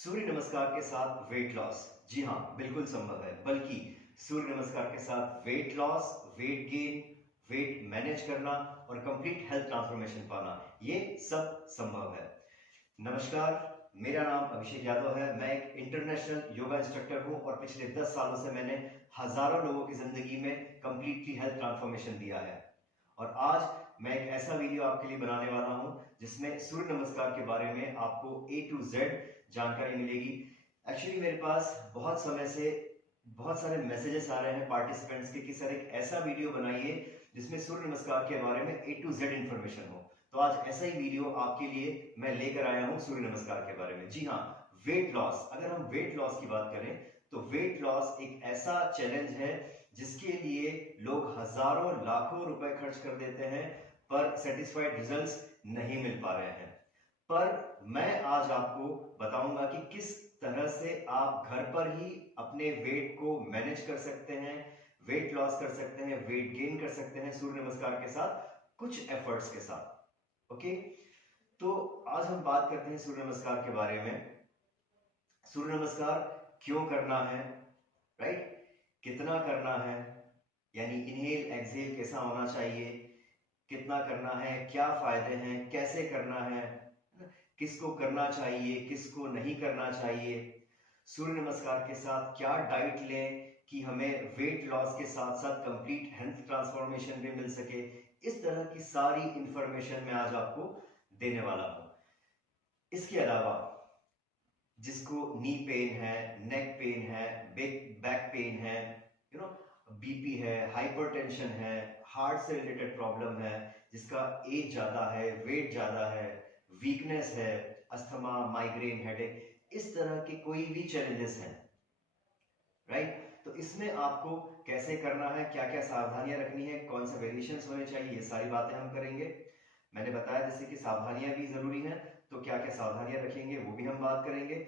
सूर्य नमस्कार के साथ वेट लॉस, जी हाँ, बिल्कुल संभव है। बल्कि सूर्य नमस्कार के साथ weight loss, weight gain, weight manage करना और कंप्लीट हेल्थ ट्रांसफॉर्मेशन पाना, ये सब संभव है। नमस्कार, मेरा नाम अभिषेक यादव है। मैं एक इंटरनेशनल योगा इंस्ट्रक्टर हूं और पिछले 10 सालों से मैंने हजारों लोगों की जिंदगी में कंप्लीटली हेल्थ ट्रांसफॉर्मेशन दिया है। और आज मैं एक ऐसा वीडियो आपके लिए बनाने वाला हूं जिसमें सूर्य नमस्कार के बारे में आपको A to Z जानकारी मिलेगी। एक्चुअली मेरे पास बहुत समय से बहुत सारे मैसेजेस आ रहे हैं पार्टिसिपेंट्स के कि सर एक ऐसा वीडियो बनाइए जिसमें सूर्य नमस्कार के बारे में A to Z इंफॉर्मेशन हो। तो आज ऐसा ही वीडियो आपके लिए मैं लेकर आया हूं सूर्य नमस्कार के बारे में। जी हाँ, वेट लॉस। अगर हम वेट लॉस की बात करें तो वेट लॉस एक ऐसा चैलेंज है जिसके लिए लोग हजारों लाखों रुपए खर्च कर देते हैं पर सेटिस्फाइड रिजल्ट्स नहीं मिल पा रहे हैं। पर मैं आज आपको बताऊंगा कि किस तरह से आप घर पर ही अपने वेट को मैनेज कर सकते हैं, वेट लॉस कर सकते हैं, वेट गेन कर सकते हैं सूर्य नमस्कार के साथ, कुछ एफर्ट्स के साथ। ओके, तो आज हम बात करते हैं सूर्य नमस्कार के बारे में। सूर्य नमस्कार क्यों करना है, राइट? कितना करना है, यानी इनहेल एक्सहेल कैसा होना चाहिए, कितना करना है, क्या फायदे हैं, कैसे करना है, किसको करना चाहिए, किसको नहीं करना चाहिए, सूर्य नमस्कार के साथ क्या डाइट लें कि हमें वेट लॉस के साथ साथ कंप्लीट हेल्थ ट्रांसफॉर्मेशन भी मिल सके। इस तरह की सारी इंफॉर्मेशन मैं आज आपको देने वाला हूं। इसके अलावा जिसको नी पेन है, नेक पेन है, बैक पेन है, बीपी है, हाइपरटेंशन है, हार्ट से रिलेटेड प्रॉब्लम है, जिसका एज ज्यादा है, वेट ज्यादा है, वीकनेस है, अस्थमा, माइग्रेन, हेडेक, इस तरह के कोई भी चैलेंजेस हैं, राइट? तो इसमें आपको कैसे करना है, क्या क्या सावधानियां रखनी है, कौन सा वेरिएशंस होने चाहिए, ये सारी बातें हम करेंगे। मैंने बताया जैसे कि सावधानियां भी जरूरी हैं, तो क्या क्या सावधानियां रखेंगे वो भी हम बात करेंगे।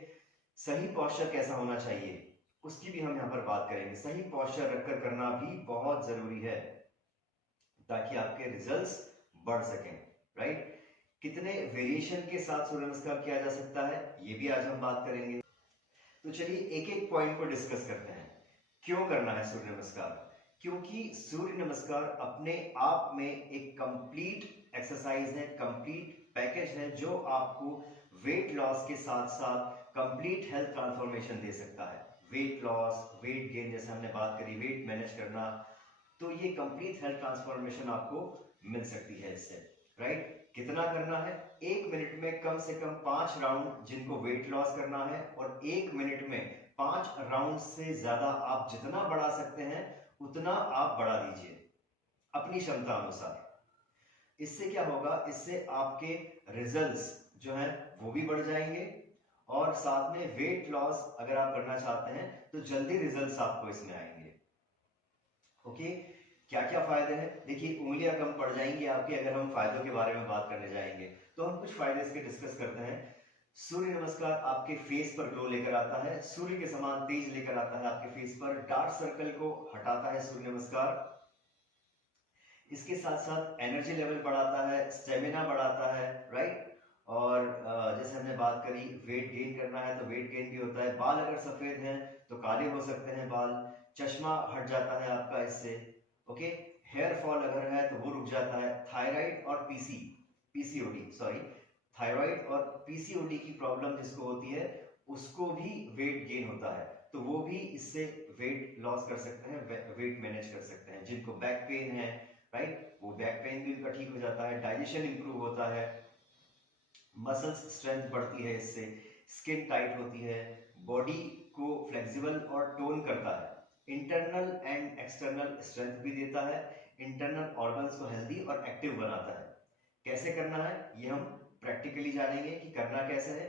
सही पोस्चर कैसा होना चाहिए उसकी भी हम यहाँ पर बात करेंगे। सही पोस्चर रखकर करना भी बहुत जरूरी है ताकि आपके रिजल्ट्स बढ़ सकें, राइट? कितने वेरिएशन के साथ सूर्य नमस्कार किया जा सकता है ये भी आज हम बात करेंगे। तो चलिए एक एक पॉइंट को डिस्कस करते हैं। क्यों करना है सूर्य नमस्कार? क्योंकि सूर्य नमस्कार अपने आप में एक कंप्लीट एक्सरसाइज है, कंप्लीट पैकेज है जो आपको वेट लॉस के साथ साथ कंप्लीट हेल्थ ट्रांसफॉर्मेशन दे सकता है। वेट लॉस, वेट गेन, जैसे हमने बात करी, वेट मैनेज करना, तो ये कंप्लीट हेल्थ ट्रांसफॉर्मेशन आपको मिल सकती है इससे, राइट? कितना करना है? 1 मिनट में कम से कम 5 राउंड जिनको वेट लॉस करना है, और 1 मिनट में 5 राउंड से ज्यादा आप जितना बढ़ा सकते हैं उतना आप बढ़ा दीजिए अपनी क्षमता अनुसार। इससे क्या होगा? इससे आपके रिजल्ट्स जो हैं वो भी बढ़ जाएंगे और साथ में वेट लॉस अगर आप करना चाहते हैं तो जल्दी रिजल्ट्स आपको इसमें आएंगे। ओके, क्या क्या फायदे हैं? देखिए, उंगलियां कम पड़ जाएंगी आपकी अगर हम फायदों के बारे में बात करने जाएंगे। तो हम कुछ फायदे इसके डिस्कस करते हैं। सूर्य नमस्कार आपके फेस पर ग्लो लेकर आता है, सूर्य के समान तेज लेकर आता है आपके फेस पर। डार्क सर्कल को हटाता है सूर्य नमस्कार। इसके साथ साथ एनर्जी लेवल बढ़ाता है, स्टेमिना बढ़ाता है, राइट? और जैसे हमने बात करी, वेट गेन करना है तो वेट गेन भी होता है। बाल अगर सफेद हैं तो काले हो सकते हैं बाल। चश्मा हट जाता है आपका इससे। ओके, हेयर फॉल अगर है तो वो रुक जाता है। थायराइड और पीसीओडी, सॉरी, थायराइड और पीसीओडी की प्रॉब्लम जिसको होती है उसको भी वेट गेन होता है, तो वो भी इससे वेट लॉस कर सकते हैं, वेट मैनेज कर सकते हैं। जिनको बैक पेन है, राइट, वो बैक पेन भी उनका ठीक हो जाता है। डाइजेशन इंप्रूव होता है, मसल्स स्ट्रेंथ बढ़ती है इससे, स्किन टाइट होती है, बॉडी को फ्लेक्सिबल और टोन करता है, इंटरनल एंड एक्सटर्नल स्ट्रेंथ भी देता है, इंटरनल ऑर्गन्स को हेल्दी और एक्टिव बनाता है। कैसे करना है ये हम प्रैक्टिकली जानेंगे कि करना कैसे है,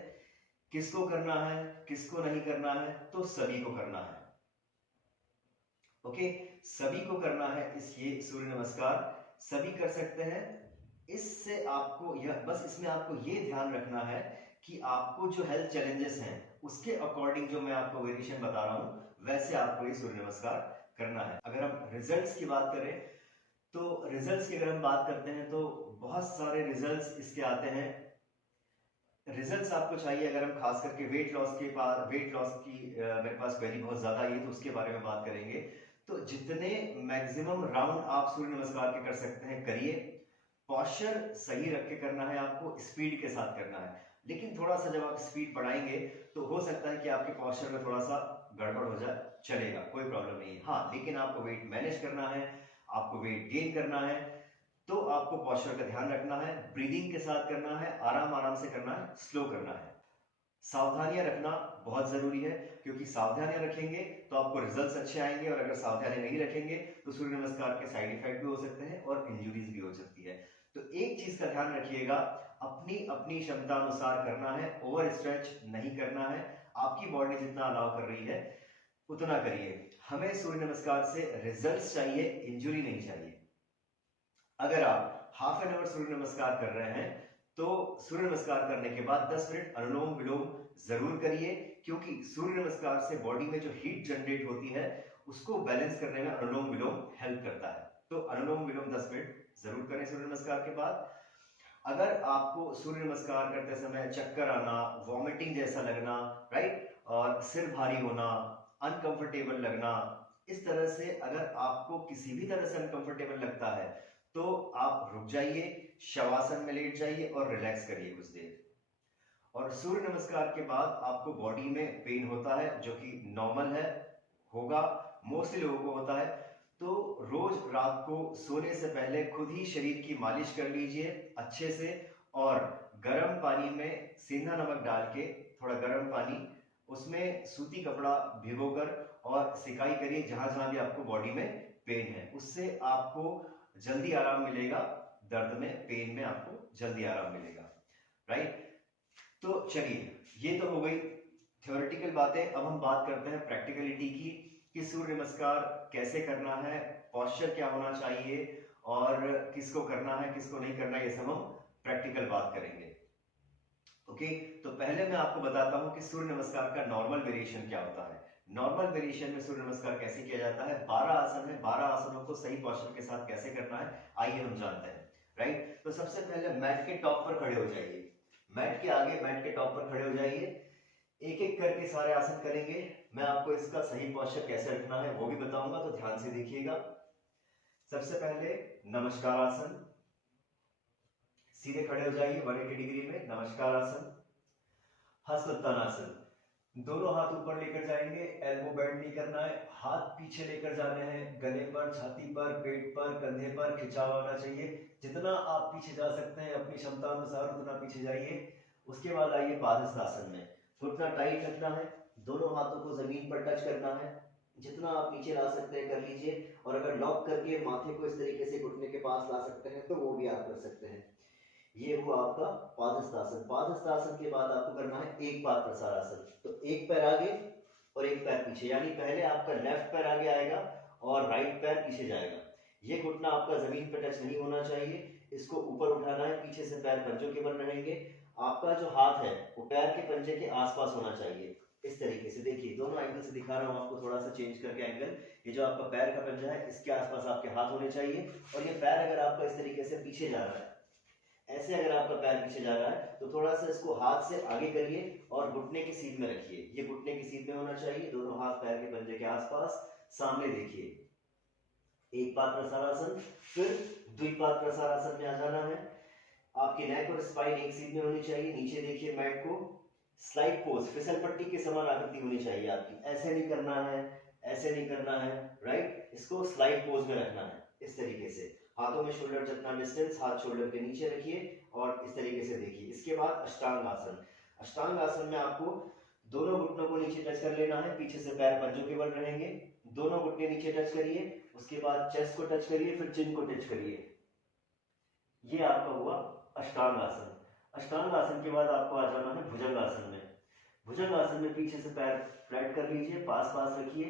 किसको करना है, किसको नहीं करना है। तो सभी को करना है। ओके, सभी को करना है। इस ये सूर्य नमस्कार सभी कर सकते हैं। इससे आपको यह बस इसमें आपको ये ध्यान रखना है कि आपको जो हेल्थ चैलेंजेस हैं उसके अकॉर्डिंग जो मैं आपको वेरिएशन बता रहा हूं वैसे आपको ये सूर्य नमस्कार करना है। अगर हम रिजल्ट्स की बात करें तो रिजल्ट्स की अगर हम बात करते हैं तो बहुत सारे रिजल्ट्स इसके आते हैं। रिजल्ट्स आपको चाहिए, अगर हम खास करके वेट लॉस की मेरे पास क्वेरी बहुत ज्यादा आई है तो उसके बारे में बात करेंगे। तो जितने मैक्सिमम राउंड आप सूर्य नमस्कार के कर सकते हैं करिए। पॉस्चर सही रख के करना है, आपको स्पीड के साथ करना है। लेकिन थोड़ा सा जब आप स्पीड बढ़ाएंगे तो हो सकता है कि आपके पॉस्चर में थोड़ा सा गड़बड़ हो जाए, चलेगा, कोई प्रॉब्लम नहीं है। हाँ, लेकिन आपको वेट मैनेज करना है, आपको वेट गेन करना है, तो आपको पॉस्चर का ध्यान रखना है, ब्रीदिंग के साथ करना है, आराम आराम से करना है, स्लो करना है। सावधानियां रखना बहुत जरूरी है, क्योंकि सावधानियां रखेंगे तो आपको रिजल्ट्स अच्छे आएंगे, और अगर सावधानी नहीं रखेंगे तो सूर्य नमस्कार के साइड इफेक्ट भी हो सकते हैं और इंजुरीज भी हो सकती है। तो एक चीज का ध्यान रखिएगा, अपनी अपनी क्षमता अनुसार करना है, ओवर स्ट्रेच नहीं करना है। आपकी बॉडी जितना अलाउ कर रही है उतना करिए। हमें सूर्य नमस्कार से रिजल्ट्स चाहिए, इंजुरी नहीं चाहिए। अगर आप हाफ एन आवर सूर्य नमस्कार कर रहे हैं तो सूर्य नमस्कार करने के बाद 10 मिनट अनुलोम विलोम जरूर करिए, क्योंकि सूर्य नमस्कार से बॉडी में जो हीट जनरेट होती है उसको बैलेंस करने में अनुलोम विलोम हेल्प करता है। तो अनुलोम विलोम 10 मिनट जरूर करें सूर्य नमस्कार के बाद। अगर आपको सूर्य नमस्कार करते समय चक्कर आना, वॉमिटिंग जैसा लगना, राइट, और सिर भारी होना, अनकंफर्टेबल लगना, इस तरह से अगर आपको किसी भी तरह से अनकंफर्टेबल लगता है तो आप रुक जाइए, शवासन में लेट जाइए और रिलैक्स करिए कुछ देर। और सूर्य नमस्कार के बाद आपको बॉडी में पेन होता है जो कि नॉर्मल है, होगा, मोस्टली लोगों को होता है। तो रोज रात को सोने से पहले खुद ही शरीर की मालिश कर लीजिए अच्छे से, और गर्म पानी में सेंधा नमक डाल के, थोड़ा गर्म पानी, उसमें सूती कपड़ा भिगोकर और सिकाई करिए जहां जहां भी आपको बॉडी में पेन है। उससे आपको जल्दी आराम मिलेगा, दर्द में, पेन में आपको जल्दी आराम मिलेगा, राइट। तो चलिए, ये तो हो गई थ्योरेटिकल बातें। अब हम बात करते हैं प्रैक्टिकलिटी की, कि सूर्य नमस्कार कैसे करना है, पॉस्चर क्या होना चाहिए, और किसको करना है किसको नहीं करना है, ये सब हम प्रैक्टिकल बात करेंगे। ओके, तो पहले मैं आपको बताता हूं कि सूर्य नमस्कार का नॉर्मल वेरिएशन क्या होता है। नॉर्मल वेरिएशन में सूर्य नमस्कार कैसे किया जाता है, 12 आसन है, 12 आसनों को सही पॉस्चर के साथ कैसे करना है, आइए हम जानते हैं, राइट। तो सबसे पहले मैट के टॉप पर खड़े हो जाइए, मैट के आगे, मैट के टॉप पर खड़े हो जाइए। एक एक करके सारे आसन करेंगे। मैं आपको इसका सही पॉस्चर कैसे रखना है वो भी बताऊंगा, तो ध्यान से देखिएगा। सबसे पहले नमस्कार आसन, सीधे खड़े हो जाइए 180 डिग्री में, नमस्कार आसन। हस्तोत्तानासन, दोनों हाथ ऊपर लेकर जाएंगे, एल्बो बेंड नहीं करना है, हाथ पीछे लेकर जाने हैं, गले पर, छाती पर, पेट पर, कंधे पर खिंचाव होना चाहिए। जितना आप पीछे जा सकते हैं अपनी क्षमता अनुसार उतना पीछे जाइए। उसके बाद आइए पादहस्तासन में, घुटना टाइट रखना है, दोनों हाथों को जमीन पर टच करना है, जितना आप नीचे ला सकते हैं कर लीजिए, और अगर लॉक करके माथे को इस तरीके से घुटने के पास ला सकते हैं तो वो भी आप कर सकते हैं। ये हुआ आपका पादहस्तासन। पादहस्तासन के बाद आपको करना है एक पाद प्रसारासन। तो एक पैर आगे और एक पैर पीछे, यानी पहले आपका लेफ्ट पैर आगे आएगा और राइट पैर पीछे जाएगा। ये घुटना आपका जमीन पर टच नहीं होना चाहिए, इसको ऊपर उठाना है, पीछे से पैर पंजों के बल रहेंगे। आपका जो हाथ है वो पैर के पंजे के आसपास होना चाहिए, इस तरीके से। देखिए, दोनों एंगल से दिखा रहा हूं आपको, थोड़ा सा चेंज करके एंगल। ये जो आपका पैर का पंजा है इसके आसपास आपके हाथ होने चाहिए, और ये पैर अगर आपका इस तरीके से पीछे जा रहा है, ऐसे अगर आपका पैर पीछे जा रहा है तो थोड़ा सा इसको हाथ से आगे करिए और घुटने की सीध में रखिए। ये घुटने की सीध में होना चाहिए, दोनों हाथ पैर के पंजे के आसपास, सामने देखिए। एक पाद प्रसारासन, फिर द्विपाद प्रसारासन में आ जाना है। आपकी नेक और स्पाइन एक सीध में होनी चाहिए, नीचे देखिए मैट को। स्लाइड पोज, फिसल पट्टी के समान आकृति होनी चाहिए आपकी, ऐसे नहीं करना है, ऐसे नहीं करना है, राइट। इसको स्लाइड पोज में रखना है इस तरीके से। हाथों में शोल्डर जितना डिस्टेंस, हाथ शोल्डर के नीचे रखिए और इस तरीके से देखिए। इसके बाद अष्टांग आसन। अष्टांग आसन में आपको दोनों घुटनों को नीचे टच कर लेना है, पीछे से पैर पंजों के बल रहेंगे, दोनों घुटने नीचे टच करिए। उसके बाद चेस्ट को टच करिए, फिर चिन को टच करिए। ये आपका हुआ अष्टांग आसन। अष्टांग आसन के बाद आपको आ जाना है भुजंग आसन में। भुजंग आसन में पीछे से पैर फ्लैट कर लीजिए, पास पास रखिए,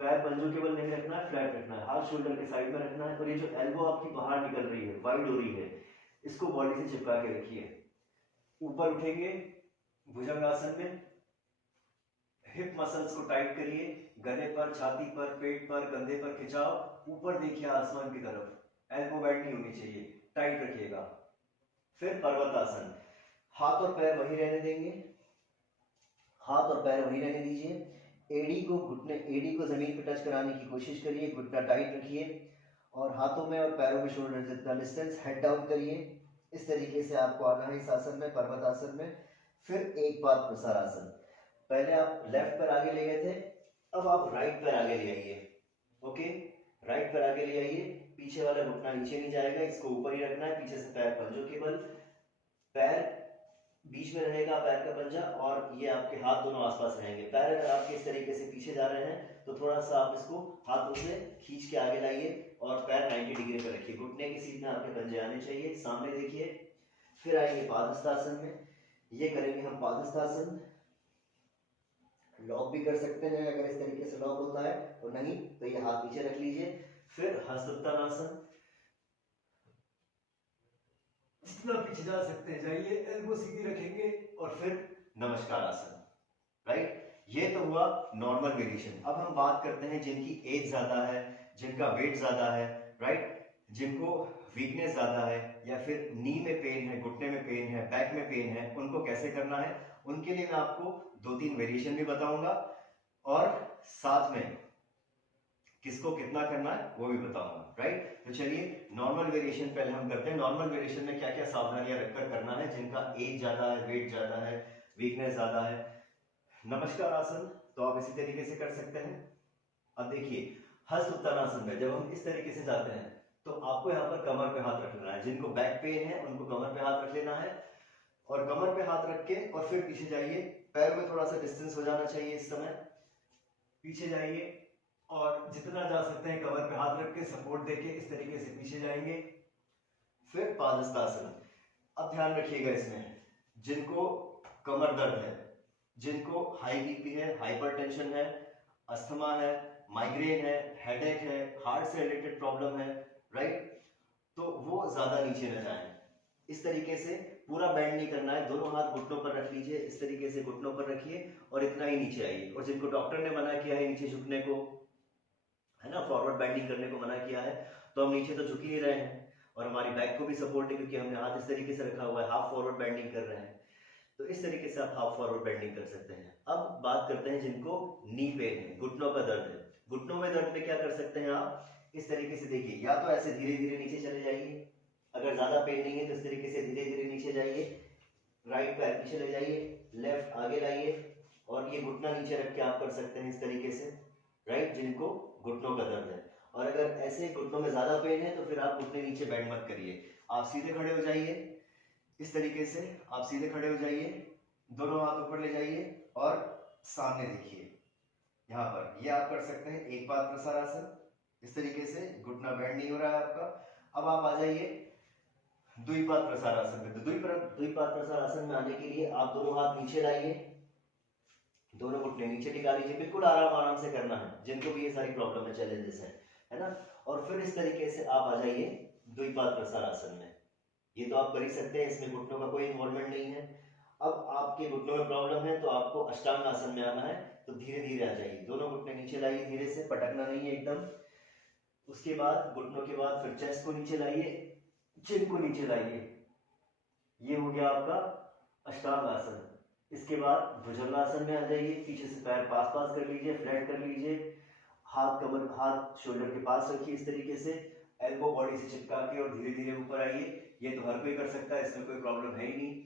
पैर पंजों के बल नहीं रखना है, फ्लैट रखना है, हाथ शोल्डर के साइड में रखना है, और ये जो एल्बो आपकी बाहर निकल रही है, वाइड हो रही है, इसको बॉडी से चिपका के रखिए। ऊपर उठेंगे भुजंग आसन में, हिप मसल्स को टाइट करिए, गले पर, छाती पर, पेट पर, कंधे पर खिंचाव, ऊपर देखिए आसमान की तरफ, एल्बो बेंड नहीं होनी चाहिए, टाइट रखिएगा। फिर पर्वतासन, हाथ और पैर वहीं रहने देंगे, हाथ और पैर वहीं रहने दीजिए। एडी को जमीन पर टच कराने की कोशिश करिए, घुटना टाइट रखिए और हाथों में और पैरों में शोल्डर जितना डिस्टेंस, हेड डाउन करिए। इस तरीके से आपको आना है इस आसन में, पर्वत आसन में। फिर एक पाद प्रसार आसन। पहले आप लेफ्ट पैर आगे ले गए थे, अब आप राइट पैर आगे ले आइए। ओके, राइट पैर आगे ले आइए, पीछे वाला घुटना नीचे नहीं जाएगा, इसको ऊपर ही रखना है। पीछे से पैर पंजों के बल, पैर बीच में रहेगा पैर का पंजा और ये आपके हाथ दोनों आसपास रहेंगे। पैर अगर आपके इस तरीके से पीछे जा रहे हैं तो थोड़ा सा आप इसको हाथों से खींच के आगे लाइए और पैर 90 डिग्री पर रखिए। घुटने की सीध में आपके पंजे आने चाहिए, सामने देखिए। फिर आएंगे पादहस्तासन में, ये करेंगे हम पादहस्तासन। लॉक भी कर सकते हैं, अगर इस तरीके से लॉक होता है, और नहीं तो ये हाथ नीचे रख लीजिए। फिर हस्तोत्तानासन, जितना पीछे जा सकते हैं जाइए, एल्बो सीधी रखेंगे और फिर नमस्कार आसन। राइट, ये तो हुआ नॉर्मल वेरिएशन। अब हम बात करते हैं जिनकी एज ज्यादा है, जिनका वेट ज्यादा है, राइट, जिनको वीकनेस ज्यादा है या फिर नी में पेन है, घुटने में पेन है, बैक में पेन है, उनको कैसे करना है। उनके लिए मैं आपको 2-3 वेरिएशन भी बताऊंगा और साथ में किसको कितना करना है वो भी बताऊंगा। राइट, तो चलिए नॉर्मल वेरिएशन पहले हम करते हैं। नॉर्मल वेरिएशन में क्या क्या सावधानियां रखकर करना है जिनका एज ज्यादा है, वेट ज्यादा है, वीकनेस ज्यादा है। नमस्कार आसन तो आप इसी तरीके से कर सकते हैं। अब देखिए हस्त उत्तानासन में जब हम इस तरीके से जाते हैं तो आपको यहाँ पर कमर पे हाथ रख लेना है। जिनको बैक पेन है उनको कमर पे हाथ रख लेना है और कमर पे हाथ रख के और फिर पीछे जाइए। पैर में थोड़ा सा डिस्टेंस हो जाना चाहिए इस समय, पीछे जाइए और जितना जा सकते हैं कमर पे हाथ रख के सपोर्ट देके इस तरीके से पीछे जाएंगे। फिर पादहस्तासन। अब ध्यान रखिएगा इसमें, जिनको कमर दर्द है, जिनको हाई बीपी है, हाइपरटेंशन है, अस्थमा है, माइग्रेन है, हेडेक है, हार्ट से रिलेटेड प्रॉब्लम है, राइट, तो वो ज्यादा नीचे न जाएं। इस तरीके से पूरा बेंड नहीं करना है, दोनों हाथ घुटनों पर रख लीजिए, इस तरीके से घुटनों पर रखिए और इतना ही नीचे आइए। और जिनको डॉक्टर ने मना किया है नीचे झुकने को, है ना, फॉरवर्ड बेंडिंग करने को मना किया है, तो हम नीचे तो झुक ही नहीं रहे हैं और हमारी बैक को भी सपोर्ट है क्योंकि हमने हाथ इस तरीके से रखा हुआ है, हाफ फॉरवर्ड बेंडिंग कर रहे हैं। तो इस तरीके से आप हाफ फॉरवर्ड बेंडिंग कर सकते हैं। अब बात करते हैं जिनको नी पेन है, घुटनों का दर्द है। घुटनों में दर्द में क्या कर सकते हैं आप, इस तरीके से देखिए, या तो ऐसे धीरे धीरे नीचे चले जाइए, अगर ज्यादा पेन नहीं है तो इस तरीके से धीरे धीरे नीचे जाइए, राइट पैर पीछे ले जाइए, लेफ्ट आगे लाइए और ये घुटना नीचे रख के आप कर सकते हैं इस तरीके से, राइट, जिनको घुटनों का दर्द है। और अगर ऐसे घुटनों में ज्यादा पेन है तो फिर आप घुटने नीचे बेंड मत करिए, आप सीधे खड़े हो जाइए। इस तरीके से आप सीधे खड़े हो जाइए, दोनों हाथ ऊपर ले जाइए और सामने देखिए। यहाँ पर ये आप कर सकते हैं एक पाद प्रसार आसन, इस तरीके से घुटना बेंड नहीं हो रहा है आपका। अब आप आ जाइए द्विपाद प्रसार आसन में। तो द्विपाद प्रसार आसन में आने के लिए आप दोनों हाथ नीचे लाइए, दोनों घुटने नीचे टिका लीजिए, बिल्कुल आराम आराम से करना है, जिनको भी ये सारी प्रॉब्लम है, चैलेंजेस है ना। और फिर इस तरीके से आप आ जाइए द्विपाद प्रसार आसन में। ये तो आप कर ही सकते हैं, इसमें घुटनों का कोई इन्वॉल्वमेंट नहीं है। अब आपके घुटनों में प्रॉब्लम है तो आपको अष्टांग आसन में आना है, तो धीरे धीरे आ जाइए, दोनों घुटने नीचे लाइए, धीरे से, पटकना नहीं है एकदम। उसके बाद घुटनों के बाद फिर चेस्ट को नीचे लाइए, चिन को नीचे लाइए, ये हो गया आपका अष्टांग आसन। इसके बाद भुजंगासन में आ जाइए, पीछे से पैर पास पास कर लीजिए, फ्लैट कर लीजिए, हाथ शोल्डर के पास रखिए इस तरीके से, एल्बो बॉडी से चिपका के और धीरे धीरे ऊपर आइए। ये तो हर कोई कर सकता है, इसमें कोई प्रॉब्लम है ही नहीं।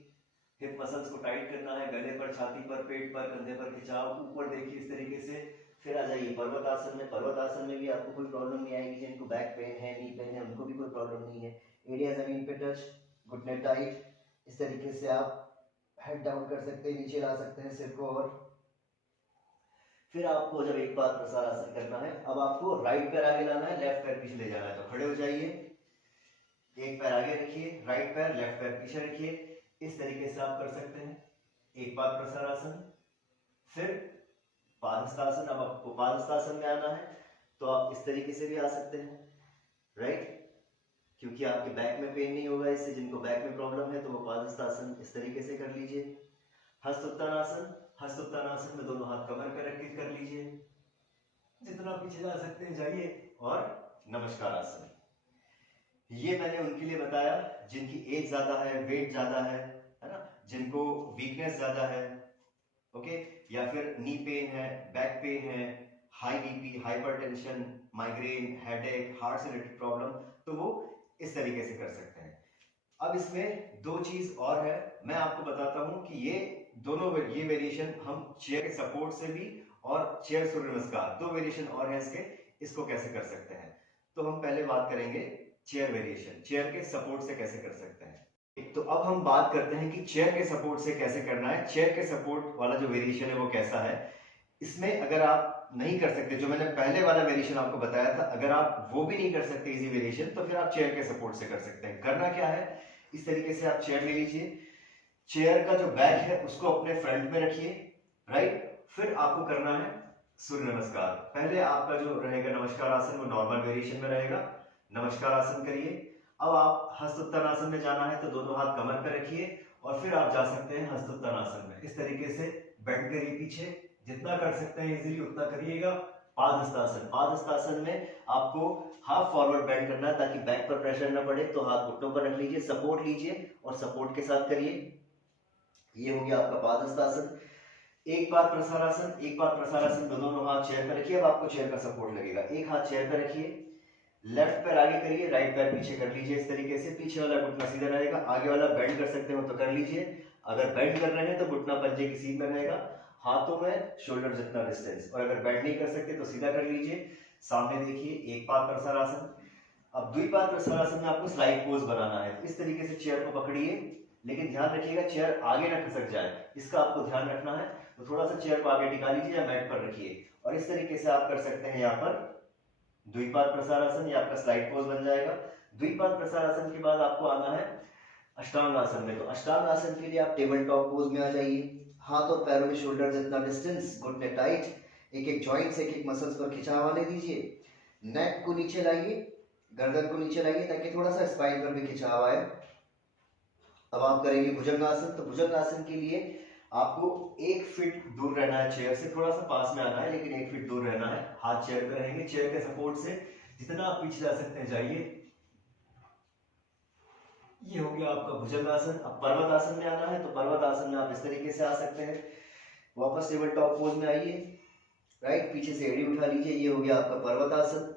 हिप मसल्स को टाइट करना है, गले पर, छाती पर, पेट पर, कंधे पर खिंचाव, ऊपर देखिए इस तरीके से। फिर आ जाइए पर्वत आसन में। पर्वत आसन में भी आपको कोई प्रॉब्लम नहीं आएगी, जिनको बैक पेन है, नी पेन है, उनको भी कोई प्रॉब्लम नहीं है। एरिया जमीन पे टच, घुटने टाइट, इस तरीके से आप हेड डाउन कर सकते हैं, नीचे ला सकते हैं सिर को। और फिर आपको जब एक बार प्रसार आसन करना है, अब आपको राइट पैर आगे लाना है, लेफ्ट पैर पीछे ले जाना है। तो खड़े हो जाइए, एक पैर आगे रखिए, राइट पैर, लेफ्ट पैर पीछे रखिए, इस तरीके से आप कर सकते हैं एक बार प्रसार आसन। फिर पादहस्तासन। अब आपको पादहस्तासन में आना है तो आप इस तरीके से भी आ सकते हैं, राइट, क्योंकि आपके बैक में पेन नहीं होगा इससे। जिनको बैक में प्रॉब्लम है तो वो पादहस्तासन इस तरीके से कर लीजिए। हस्त उत्तानासन। हस्त उत्तानासन में दोनों हाथ कमर पर रख के कर लीजिए, जितना पीछे जा सकते हैं जाइए। और नमस्कार आसन, ये मैंने उनके लिए बताया जिनकी एज ज्यादा है, वेट ज्यादा है ना। जिनको वीकनेस ज्यादा है, ओके, या फिर नी पेन है, बैक पेन है, high BP, hypertension, migraine, headache, heart से रिलेटेड प्रॉब्लम, तो वो इस तरीके से कर सकते हैं। अब इसमें दो चीज और है, मैं आपको बताता हूं कि ये वेरिएशन हम चेयर के सपोर्ट से भी और चेयर सूर्य नमस्कार, दो वेरिएशन और है इसके, इसको कैसे कर सकते हैं। तो हम पहले बात करेंगे चेयर वेरिएशन, चेयर के सपोर्ट से कैसे कर सकते हैं। तो अब हम बात करते हैं कि चेयर के सपोर्ट से कैसे करना है। चेयर के सपोर्ट वाला जो वेरिएशन है वो कैसा है। इसमें अगर आप नहीं कर सकते, जो मैंने पहले वाला वेरिएशन आपको बताया था, अगर आप वो भी नहीं कर सकते इजी वेरिएशन, तो फिर आप चेयर के सपोर्ट से कर सकते हैं। करना क्या है, इस तरीके से आप चेयर ले लीजिए, चेयर का जो बैक है उसको अपने फ्रंट में रखिए, राइट। फिर आपको करना है सूर्य नमस्कार। पहले आपका जो रहेगा नमस्कार आसन वो नॉर्मल वेरिएशन में रहेगा, नमस्कार आसन करिए। अब आप हस्तोत्तानासन में जाना है तो दोनों हाथ कमर पर रखिए और फिर आप जा सकते हैं हस्तोत्तानासन में। इस तरीके से बेंड करिए पीछे, जितना कर सकते हैं इजीली उतना करिएगा। पादहस्तासन, पादहस्तासन में आपको हाफ फॉरवर्ड बेंड करना है ताकि बैक पर प्रेशर न पड़े, तो हाथ घुटनों पर रख लीजिए, सपोर्ट लीजिए और सपोर्ट के साथ करिए। ये हो गया आपका पादहस्तासन। एक बार प्रसारासन, एक बार प्रसारासन, दोनों हाथ चेयर पर रखिए। अब आपको चेयर का सपोर्ट लगेगा, एक हाथ चेयर पर रखिए, लेफ्ट पैर आगे करिए, राइट पैर पीछे कर लीजिए इस तरीके से। पीछे वाला घुटना सीधा रहेगा, आगे वाला बेंड कर सकते हो तो कर लीजिए। अगर बेंड कर रहे हैं तो घुटना पंजे की सीध में रहेगा, हाथों में शोल्डर जितना डिस्टेंस, और अगर बेंड नहीं कर सकते तो सीधा कर लीजिए। सामने देखिए, एक पाद प्रसारासन। अब द्विपाद प्रसारासन में आपको स्लाइड पोज बनाना है। इस तरीके से चेयर को पकड़िए, लेकिन ध्यान रखिएगा चेयर आगे ना खसक जाए, इसका आपको ध्यान रखना है। तो थोड़ा सा चेयर को आगे टिका लीजिए या मैट पर रखिए, और इस तरीके से आप कर सकते हैं यहाँ पर द्विपाद प्रसारासन। ये आपका स्लाइड पोज बन जाएगा। द्विपाद प्रसारासन के बाद आपको आना है अष्टांग आसन में। तो अष्टांग आसन के लिए आप टेबल टॉप पोज में आ जाइए, हाथ और पैरों में शोल्डर जितना डिस्टेंस, घुटने टाइट, एक एक जॉइंट से एक एक मसल्स पर खिंचाव आने दीजिए। नेक को नीचे लाइए, गर्दन को नीचे लाइए ताकि थोड़ा सा स्पाइन पर भी खिंचाव आए। अब आप करेंगे भुजंगासन। तो भुजंगासन के लिए आपको 1 फीट दूर रहना है चेयर से, थोड़ा सा पास में आना है लेकिन 1 फीट दूर रहना है। हाथ चेयर पे रहेंगे, चेयर के सपोर्ट से जितना आप पीछे जा सकते हैं जाइए। ये हो गया आपका भुजंगासन। अब पर्वत आसन में आना है, तो पर्वत आसन में आप इस तरीके से आ सकते हैं। वापस टेबल टॉप पोज में आइए, राइट, पीछे से एड़ी उठा लीजिए। ये हो गया आपका पर्वत आसन।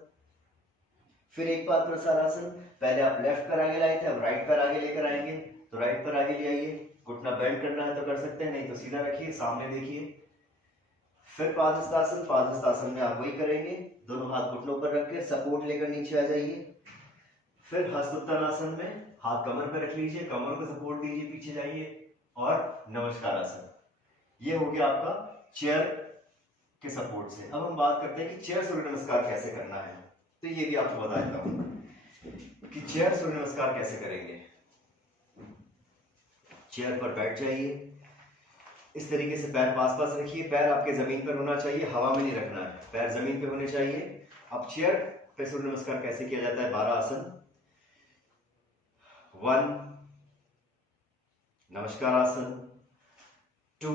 फिर एक बार प्रसारासन। पहले आप लेफ्ट पैर आगे लाए थे, अब राइट पैर आगे लेकर आएंगे, तो राइट पैर आगे ले आइए। घुटना बेंड करना है तो कर सकते हैं, नहीं तो सीधा रखिए, सामने देखिए। फिर पादहस्तासन। पादहस्तासन में आप वही करेंगे, दोनों हाथ घुटनों पर रख के सपोर्ट लेकर नीचे आ जाइए। फिर हस्तोत्तानासन में हाथ कमर पर रख लीजिए, कमर को सपोर्ट दीजिए, पीछे जाइए, और नमस्कार आसन। ये हो गया आपका चेयर के सपोर्ट से। अब हम बात करते हैं कि चेयर सूर्य नमस्कार कैसे करना है। तो ये भी आपको बता देता हूं कि चेयर सूर्य नमस्कार कैसे करेंगे। चेयर पर बैठ जाइए, इस तरीके से पैर पास पास रखिए, पैर आपके जमीन पर होना चाहिए, हवा में नहीं रखना है, पैर जमीन पे होने चाहिए। अब चेयर पे सूर्य नमस्कार कैसे किया जाता है। 12 आसन। 1 नमस्कार आसन, 2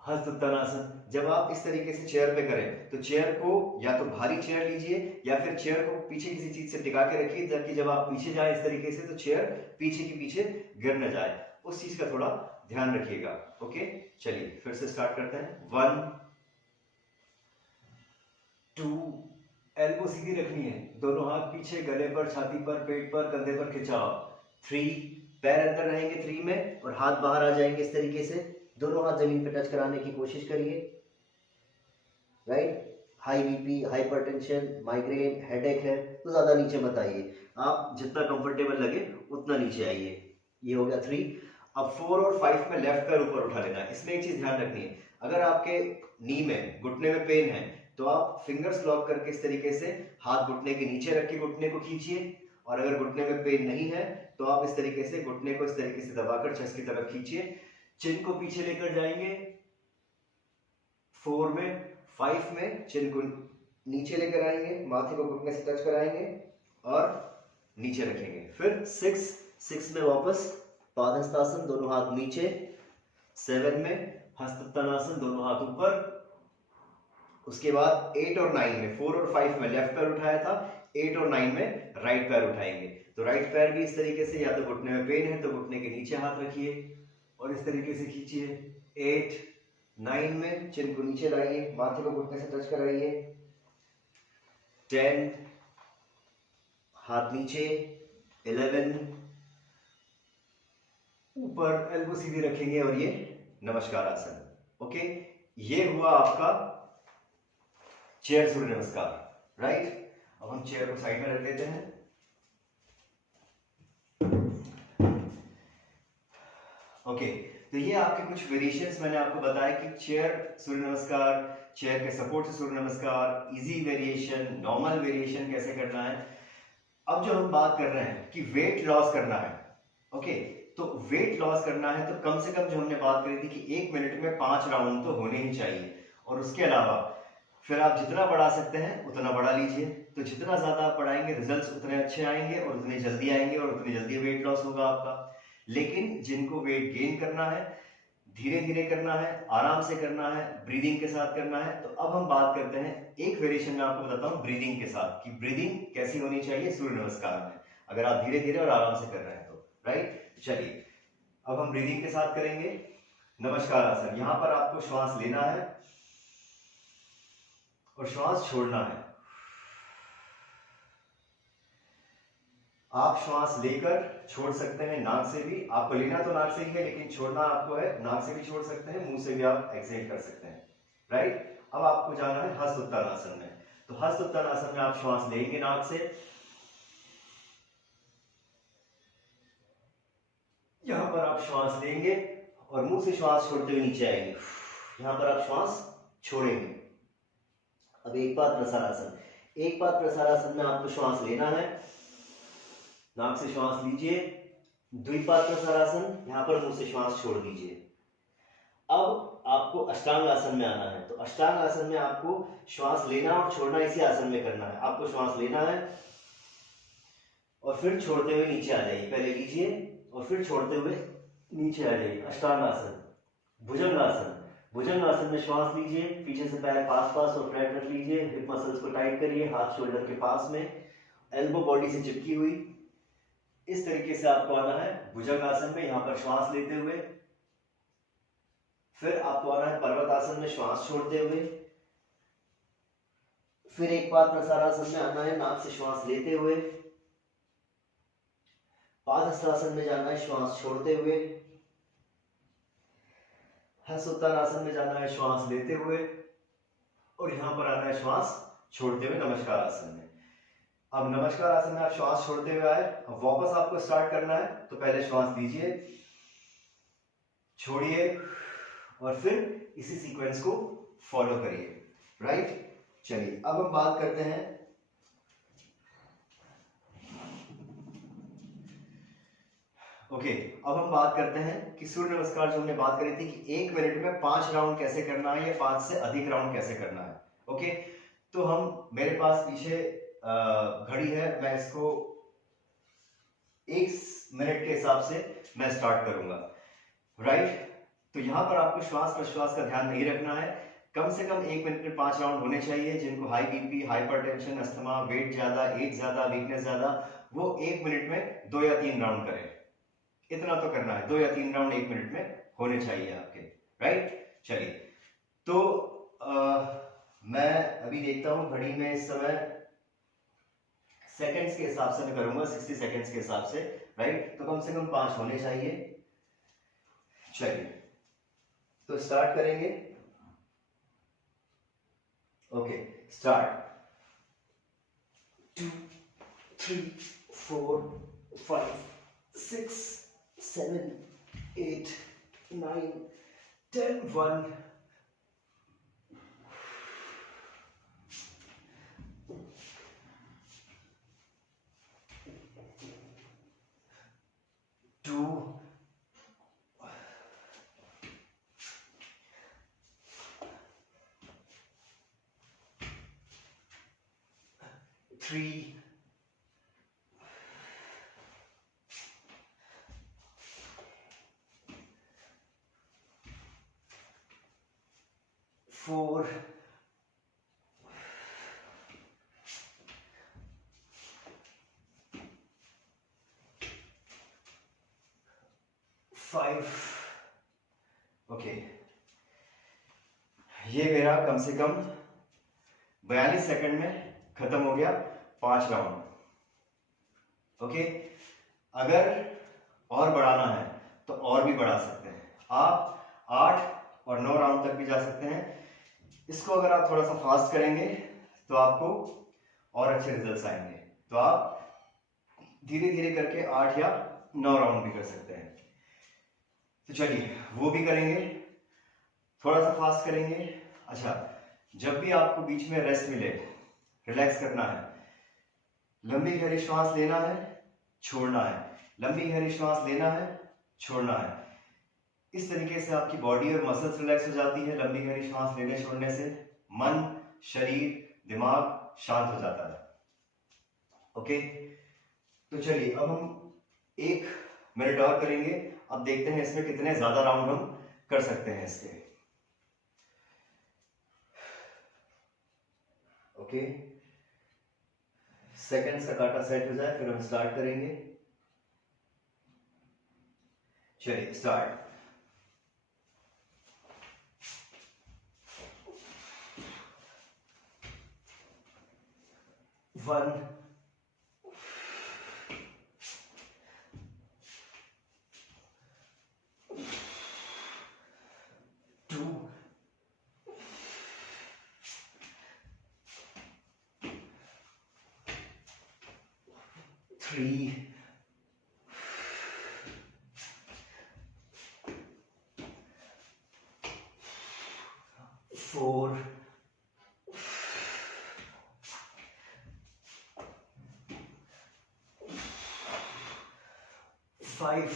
हस्तोत्तानासन। जब आप इस तरीके से चेयर पे करें तो चेयर को या तो भारी चेयर लीजिए या फिर चेयर को पीछे किसी चीज से टिका के रखिए, ताकि जब आप पीछे जाए इस तरीके से तो चेयर पीछे की पीछे गिर न जाए, उस चीज का थोड़ा ध्यान रखिएगा। ओके, चलिए फिर से स्टार्ट करते हैं। 1 2, एल्बो सीधी रखनी है, दोनों हाथ पीछे, गले पर, छाती पर, पेट पर, कंधे पर खिंचाव। 3, पैर अंदर रहेंगे 3 में और हाथ बाहर आ जाएंगे इस तरीके से, दोनों हाथ जमीन पे टच कराने की कोशिश करिए, right. High BP, hypertension, migraine, headache है तो ज्यादा नीचे मत आइए, आप जितना कंफर्टेबल लगे उतना नीचे आइए। ये हो गया 3। अब 4 और 5 में लेफ्ट पैर ऊपर उठा लेना है। इसमें एक चीज ध्यान रखनी है, अगर आपके नी में, घुटने में पेन है तो आप फिंगर्स लॉक करके इस तरीके से हाथ घुटने के नीचे रख के घुटने को खींचिए, और अगर घुटने में पेन नहीं है तो आप इस तरीके से घुटने को इस तरीके से दबाकर चेस्ट की तरफ खींचिए। चिन को पीछे लेकर जाएंगे 4 में, 5 में चिन को नीचे लेकर आएंगे, माथे को घुटने से टच कराएंगे और नीचे रखेंगे। फिर 6 में वापस पादहस्तासन, दोनों हाथ नीचे। 7 में हस्तोत्तानासन, दोनों हाथ ऊपर। उसके बाद 8 और 9 में, 4 और 5 में लेफ्ट पैर उठाया था, 8 और 9 में राइट पैर उठाएंगे। तो राइट पैर भी इस तरीके से, या तो घुटने में पेन है तो घुटने के नीचे हाथ रखिए, और इस तरीके से खींचिए। 8, 9 में चिन को नीचे लाइए, माथे को घुटने से टच कराइए। 10, हाथ नीचे। 11, ऊपर एल्बो सीधी रखेंगे और ये नमस्कार आसन। ओके, ये हुआ आपका चेयर सूर्य नमस्कार, राइट। अब हम चेयर को साइड में रख देते हैं। ओके, तो ये आपके कुछ वेरिएशंस मैंने आपको बताया कि चेयर सूर्य नमस्कार, चेयर के सपोर्ट से सूर्य नमस्कार, इजी वेरिएशन, नॉर्मल वेरिएशन कैसे करना है। अब जो हम बात कर रहे हैं कि वेट लॉस करना है, ओके, तो वेट लॉस करना है तो कम से कम जो हमने बात करी थी कि 1 मिनट में 5 राउंड तो होने ही चाहिए, और उसके अलावा फिर आप जितना बढ़ा सकते हैं उतना बढ़ा लीजिए। तो जितना ज्यादा आप बढ़ाएंगे रिजल्ट्स उतने अच्छे आएंगे और उतने जल्दी आएंगे और उतनी जल्दी वेट लॉस होगा आपका। लेकिन जिनको वेट गेन करना है, धीरे धीरे करना है, आराम से करना है, ब्रीदिंग के साथ करना है। तो अब हम बात करते हैं, एक वेरिएशन में आपको बताता हूँ ब्रीदिंग के साथ कि ब्रीदिंग कैसी होनी चाहिए सूर्य नमस्कार में, अगर आप धीरे धीरे और आराम से कर रहे हैं तो, राइट। चलिए अब हम ब्रीदिंग के साथ करेंगे नमस्कार आसन। यहां पर आपको श्वास लेना है और श्वास छोड़ना है। आप श्वास लेकर छोड़ सकते हैं नाक से भी, आपको लेना तो नाक से ही है लेकिन छोड़ना आपको है नाक से भी छोड़ सकते हैं, मुंह से भी आप एक्सहेल कर सकते हैं, राइट। अब आपको जाना है हस्त उत्तानासन में। तो हस्त उत्तानासन में आप श्वास लेंगे नाक से, यहां पर आप श्वास लेंगे और मुंह से श्वास छोड़ते हुए नीचे आएंगे, यहां पर आप श्वास छोड़ेंगे। अब एक बार प्रसारासन, एक बार प्रसारासन में आपको श्वास लेना है, नाक से श्वास लीजिए। द्विपाद प्रसारासन, यहां पर मुंह से श्वास छोड़ दीजिए। अब आपको अष्टांग आसन में आना है। तो अष्टांग आसन में आपको श्वास लेना और छोड़ना इसी आसन में करना है। आपको श्वास लेना है और फिर छोड़ते हुए नीचे आ जाइए, पहले लीजिए और फिर छोड़ते हुए नीचे आ जाइए। अष्टांग आसन। भुजंग आसन, भुजंग आसन में श्वास लीजिए, पीछे से पैर पास पास और फ्लैट रख लीजिए, हिप मसल्स को टाइट करिए, हाथ शोल्डर के पास में, एल्बो बॉडी से चिपकी हुई। इस तरीके से आपको आना है भुजंग आसन में, यहां पर श्वास लेते हुए। फिर आपको आना है पर्वत आसन में, श्वास छोड़ते हुए। फिर एक बार प्रसारासन में आना है, नाक से श्वास लेते हुए। पादहस्तासन में जाना है, श्वास छोड़ते हुए। हस्त उत्तानासन में जाना है, श्वास लेते हुए, और यहां पर आना है श्वास छोड़ते हुए नमस्कार आसन में। अब नमस्कार आसन में आप श्वास छोड़ते हुए आए, अब वापस आपको स्टार्ट करना है। तो पहले श्वास लीजिए, छोड़िए और फिर इसी सीक्वेंस को फॉलो करिए, राइट। चलिए अब हम बात करते हैं ओके, अब हम बात करते हैं कि सूर्य नमस्कार जो हमने बात करी थी कि 1 मिनट में 5 राउंड कैसे करना है या 5 से अधिक राउंड कैसे करना है। ओके, तो हम, मेरे पास पीछे घड़ी है, मैं इसको 1 मिनट के हिसाब से मैं स्टार्ट करूंगा, राइट। तो यहां पर आपको श्वास प्रश्वास का ध्यान नहीं रखना है। कम से कम 1 मिनट में 5 राउंड होने चाहिए। जिनको high BP, hypertension, asthma, weight ज्यादा, एज ज्यादा, वीकनेस ज्यादा, वो 1 मिनट में 2 या 3 राउंड करें। इतना तो करना है, 2 या 3 राउंड 1 मिनट में होने चाहिए आपके, राइट। चलिए तो मैं अभी देखता हूं घड़ी में, इस समय सेकंड्स के हिसाब से मैं करूंगा, 60 सेकंड्स के हिसाब से, राइट। तो कम से कम 5 होने चाहिए। चलिए तो स्टार्ट करेंगे। Okay, start. 2, 3, 4, 5, 6, 7, 8, 9, 10, 1, 2, 3, 4, 5, ये मेरा कम से कम 42 सेकंड में खत्म हो गया 5 राउंड। ओके, अगर और बढ़ाना है तो और भी बढ़ा सकते हैं, आप 8 और 9 राउंड तक भी जा सकते हैं। इसको अगर आप थोड़ा सा फास्ट करेंगे तो आपको और अच्छे रिजल्ट्स आएंगे। तो आप धीरे धीरे करके 8 या 9 राउंड भी कर सकते हैं। तो चलिए वो भी करेंगे, थोड़ा सा फास्ट करेंगे। अच्छा, जब भी आपको बीच में रेस्ट मिले, रिलैक्स करना है, लंबी गहरी श्वास लेना है, छोड़ना है, लंबी गहरी श्वास लेना है, छोड़ना है। इस तरीके से आपकी बॉडी और मसल्स रिलैक्स हो जाती है। लंबी गहरी श्वास लेने छोड़ने से मन, शरीर, दिमाग शांत हो जाता है। ओके, तो चलिए अब हम 1 मिनट और करेंगे। अब देखते हैं इसमें कितने ज्यादा राउंड हम कर सकते हैं इसके। ओके, सेकंड्स का काटा सेट हो जाए फिर हम स्टार्ट करेंगे। चलिए स्टार्ट। 1 2 3 4 5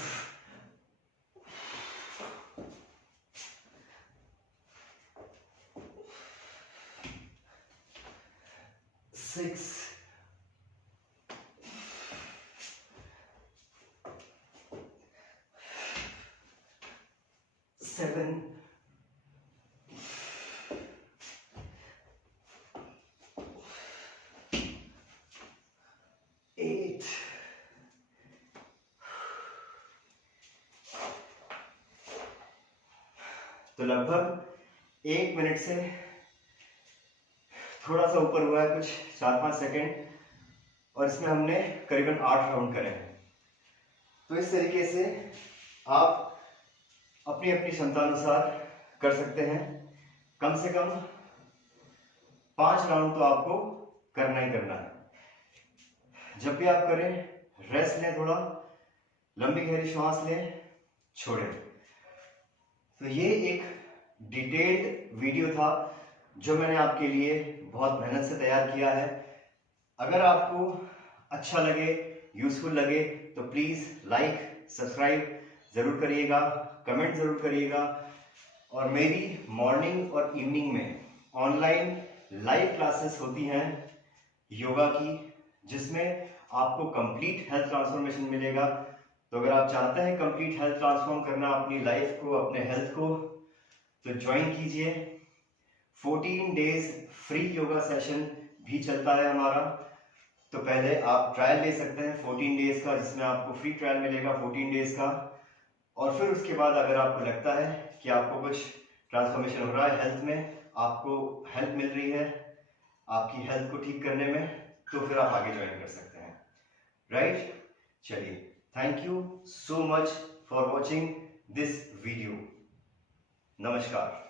6 7 8 तो लगभग 1 मिनट से थोड़ा सा ऊपर हुआ है, कुछ 4-5 सेकेंड, और इसमें हमने करीबन 8 राउंड करे हैं। तो इस तरीके से आप अपनी अपनी क्षमता अनुसार कर सकते हैं। कम से कम 5 राउंड तो आपको करना ही करना है। जब भी आप करें, रेस्ट लें, थोड़ा लंबी गहरी श्वास लें, छोड़ें। तो ये एक डिटेल्ड वीडियो था जो मैंने आपके लिए बहुत मेहनत से तैयार किया है। अगर आपको अच्छा लगे, यूजफुल लगे, तो प्लीज लाइक, सब्सक्राइब जरूर करिएगा, कमेंट जरूर करिएगा। और मेरी मॉर्निंग और इवनिंग में ऑनलाइन लाइव क्लासेस होती हैं योगा की, जिसमें आपको कंप्लीट हेल्थ ट्रांसफॉर्मेशन मिलेगा। तो अगर आप चाहते हैं कंप्लीट हेल्थ ट्रांसफॉर्म करना अपनी लाइफ को, अपने हेल्थ को, तो ज्वाइन कीजिए। 14 डेज फ्री योगा सेशन भी चलता है हमारा। तो पहले आप ट्रायल ले सकते हैं 14 डेज का, जिसमें आपको फ्री ट्रायल मिलेगा 14 डेज का। और फिर उसके बाद अगर आपको लगता है कि आपको कुछ ट्रांसफॉर्मेशन हो रहा है हेल्थ में, आपको हेल्प मिल रही है आपकी हेल्थ को ठीक करने में, तो फिर आप आगे ज्वाइन कर सकते हैं। राइट, चलिए, thank you so much for watching this video. नमस्कार।